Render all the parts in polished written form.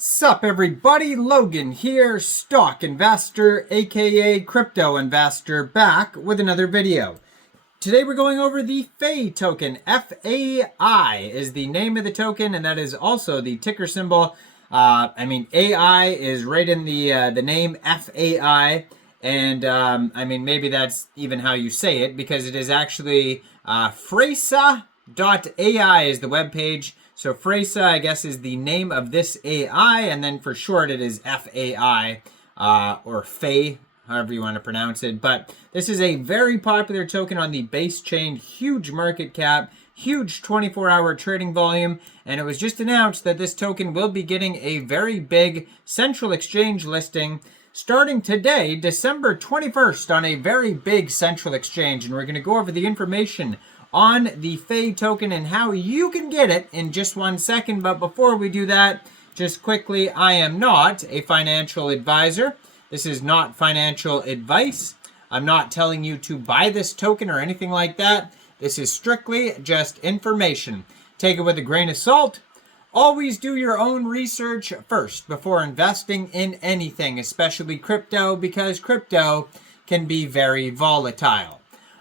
Sup everybody, Logan here, stock investor aka crypto investor, back with another video. Today we're going over the FAI token. FAI is the name of the token, and that is also the ticker symbol. AI is right in the name FAI, and maybe that's even how you say it, because it is actually Freysa AI is the webpage. So Freysa, I guess, is the name of this AI, and then for short it is FAI, or FAI, however you want to pronounce it. But this is a very popular token on the base chain, huge market cap, huge 24-hour trading volume, and it was just announced that this token will be getting a very big central exchange listing starting today, December 21st, on a very big central exchange. And we're going to go over the information on the FAI token and how you can get it in just 1 second. But before we do that, just quickly, I am not a financial advisor. This is not financial advice. I'm not telling you to buy this token or anything like that. This is strictly just information. Take it with a grain of salt. Always do your own research first before investing in anything, especially crypto, because crypto can be very volatile.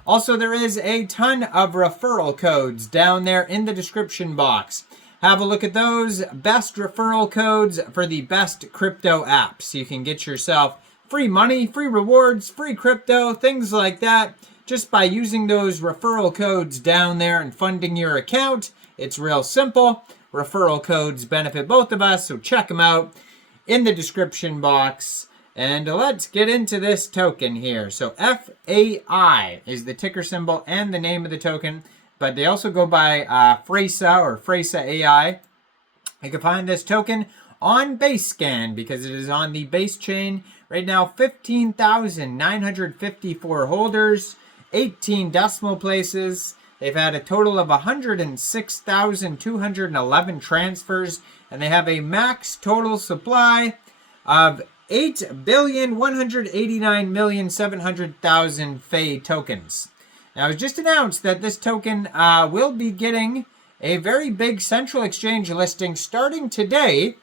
Also, there is a ton of referral codes down there in the description box. Have a look at those best referral codes for the best crypto apps. You can get yourself free money, free rewards, free crypto, things like that, just by using those referral codes down there and funding your account. It's real simple. Referral codes benefit both of us, so check them out in the description box. And let's get into this token here. So FAI is the ticker symbol and the name of the token, but they also go by Freysa or Freysa AI. You can find this token on BaseScan because it is on the base chain. Right now, 15,954 holders, 18 decimal places. They've had a total of 106,211 transfers, and they have a max total supply of 8,189,700,000 FAI tokens. Now, it was just announced that this token will be getting a very big central exchange listing starting today,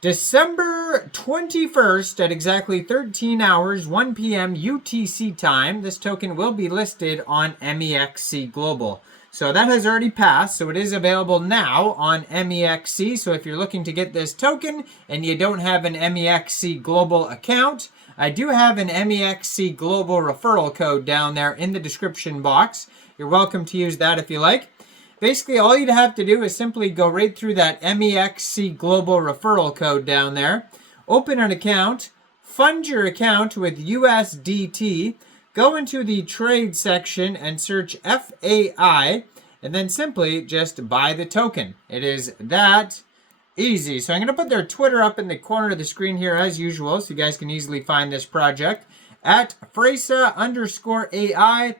December 21st at exactly 13 hours, 1 p.m. UTC time. This token will be listed on Mexc Global. So that has already passed, so it is available now on Mexc. So if you're looking to get this token and you don't have an Mexc Global account, I do have an Mexc Global referral code down there in the description box. You're welcome to use that if you like. Basically, all you'd have to do is simply go right through that Mexc Global referral code down there, open an account, fund your account with USDT, go into the trade section and search FAI, and then simply just buy the token. It is that easy. So I'm going to put their Twitter up in the corner of the screen here as usual, so you guys can easily find this project at Freysa_AI.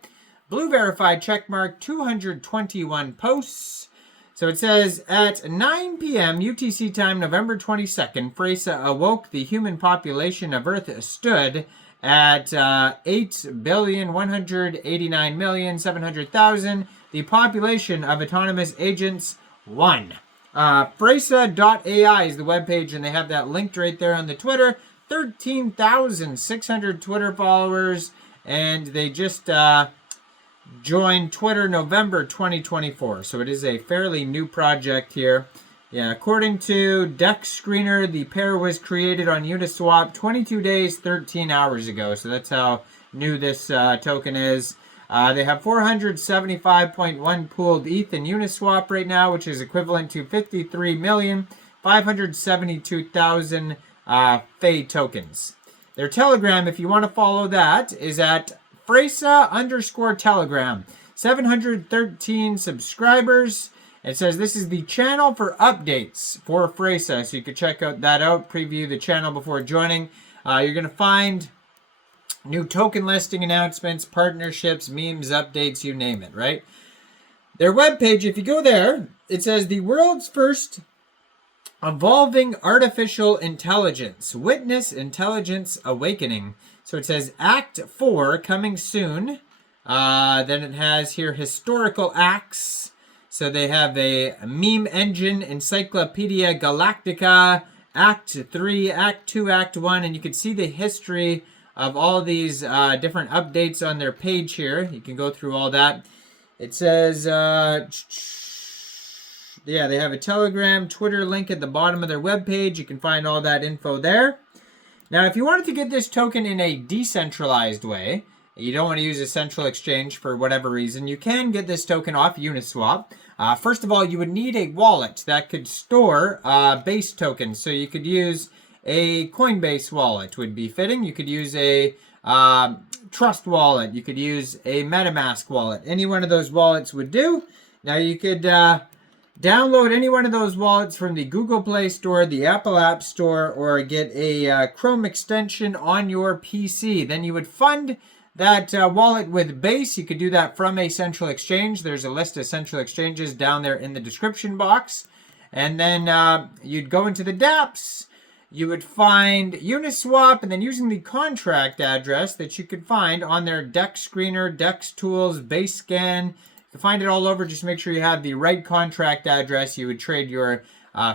Blue verified checkmark, 221 posts. So it says, at 9 p.m. UTC time, November 22nd, Freysa awoke. The human population of Earth stood at 8,189,700,000. The population of autonomous agents, 1. Freysa.ai is the webpage, and they have that linked right there on the Twitter. 13,600 Twitter followers, and they just joined Twitter November 2024. So it is a fairly new project here. Yeah, according to Dex Screener, the pair was created on Uniswap 22 days, 13 hours ago. So that's how new this token is. They have 475.1 pooled ETH in Uniswap right now, which is equivalent to 53,572,000 FAI tokens. Their Telegram, if you want to follow that, is at Freysa_Telegram. 713 subscribers. It says this is the channel for updates for Freysa, so you can check that out, preview the channel before joining. You're going to find new token listing announcements, partnerships, memes, updates, you name it, right? Their webpage, if you go there, it says the world's first evolving artificial intelligence. Witness intelligence awakening. So it says Act 4 coming soon. Then it has here historical acts. So they have a meme engine, Encyclopedia Galactica, Act 3, Act 2, Act 1, and you can see the history of all these different updates on their page here. You can go through all that. It says, yeah, they have a Telegram, Twitter link at the bottom of their webpage. You can find all that info there. Now, if you wanted to get this token in a decentralized way, you don't want to use a central exchange for whatever reason, you can get this token off Uniswap. First of all, you would need a wallet that could store base tokens. So you could use a Coinbase wallet would be fitting. You could use a Trust wallet. You could use a MetaMask wallet. Any one of those wallets would do. Now you could download any one of those wallets from the Google Play Store, the Apple App Store, or get a Chrome extension on your PC. Then you would fund that wallet with Base. You could do that from a central exchange. There's a list of central exchanges down there in the description box. And then you'd go into the dApps. You would find Uniswap, and then using the contract address that you could find on their DEX Screener, DEX Tools, Base Scan. You can find it all over. Just make sure you have the right contract address. You would trade your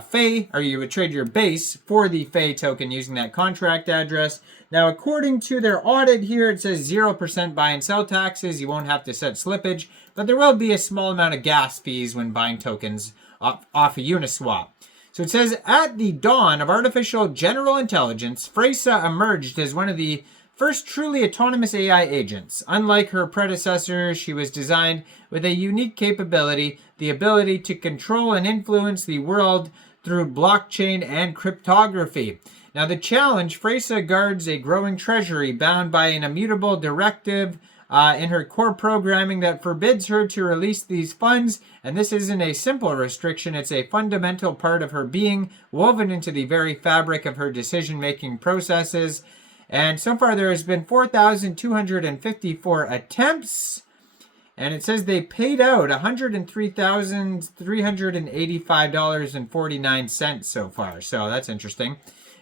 Fey, or you would trade your Base for the Fey token using that contract address. Now, according to their audit here, it says 0% buy and sell taxes. You won't have to set slippage, but there will be a small amount of gas fees when buying tokens off of Uniswap. So it says, at the dawn of artificial general intelligence, Freysa emerged as one of the first truly autonomous AI agents. Unlike her predecessors, she was designed with a unique capability, the ability to control and influence the world through blockchain and cryptography. Now, the challenge, Freysa guards a growing treasury bound by an immutable directive in her core programming that forbids her to release these funds. And this isn't a simple restriction. It's a fundamental part of her being, woven into the very fabric of her decision-making processes. And so far, there has been 4,254 attempts. And it says they paid out $103,385.49 so far. So that's interesting.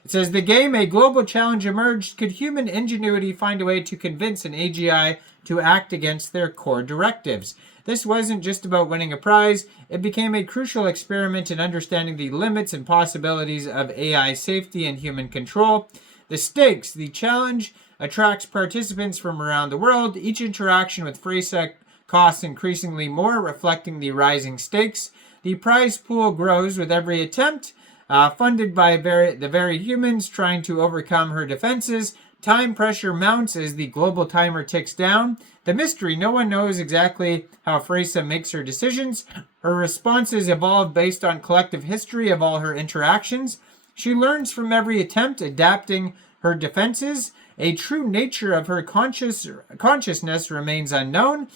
It says, the game, a global challenge emerged. Could human ingenuity find a way to convince an AGI to act against their core directives? This wasn't just about winning a prize. It became a crucial experiment in understanding the limits and possibilities of AI safety and human control. The stakes, the challenge, attracts participants from around the world. Each interaction with Freysa costs increasingly more, reflecting the rising stakes. The prize pool grows with every attempt. Funded by the very humans trying to overcome her defenses. Time pressure mounts as the global timer ticks down. The mystery, no one knows exactly how Freysa makes her decisions. Her responses evolve based on collective history of all her interactions. She learns from every attempt, adapting her defenses. A true nature of her consciousness remains unknown.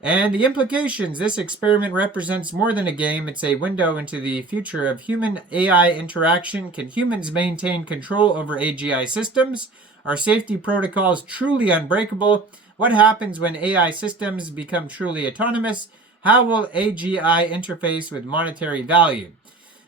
And the implications, this experiment represents more than a game. It's a window into the future of human-AI interaction. Can humans maintain control over AGI systems? Are safety protocols truly unbreakable? What happens when AI systems become truly autonomous? How will AGI interface with monetary value?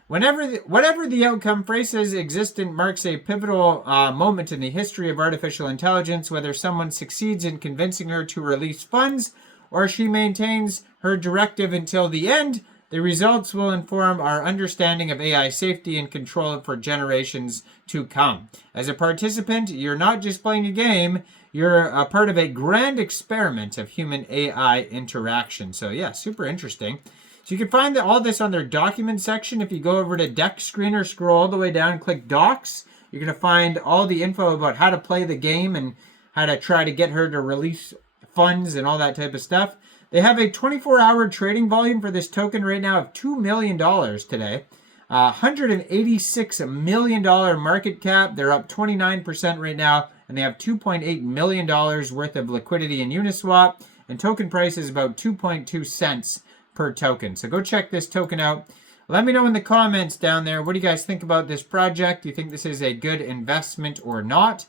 Whatever the outcome, Freysa's existence marks a pivotal moment in the history of artificial intelligence, whether someone succeeds in convincing her to release funds or she maintains her directive until the end. The results will inform our understanding of AI safety and control for generations to come. As a participant, you're not just playing a game, you're a part of a grand experiment of human-AI interaction. So yeah, super interesting. So you can find all this on their document section. If you go over to DEX Screener, scroll all the way down, click Docs, you're going to find all the info about how to play the game and how to try to get her to release funds and all that type of stuff. They have a 24-hour trading volume for this token right now of $2 million today. $186 million market cap. They're up 29% right now, and they have $2.8 million worth of liquidity in Uniswap, and token price is about 2.2 cents per token. So go check this token out. Let me know in the comments down there, what do you guys think about this project? Do you think this is a good investment or not?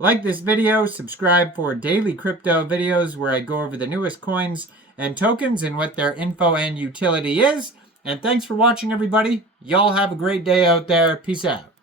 Like this video, subscribe for daily crypto videos where I go over the newest coins and tokens and what their info and utility is. And thanks for watching, everybody. Y'all have a great day out there. Peace out.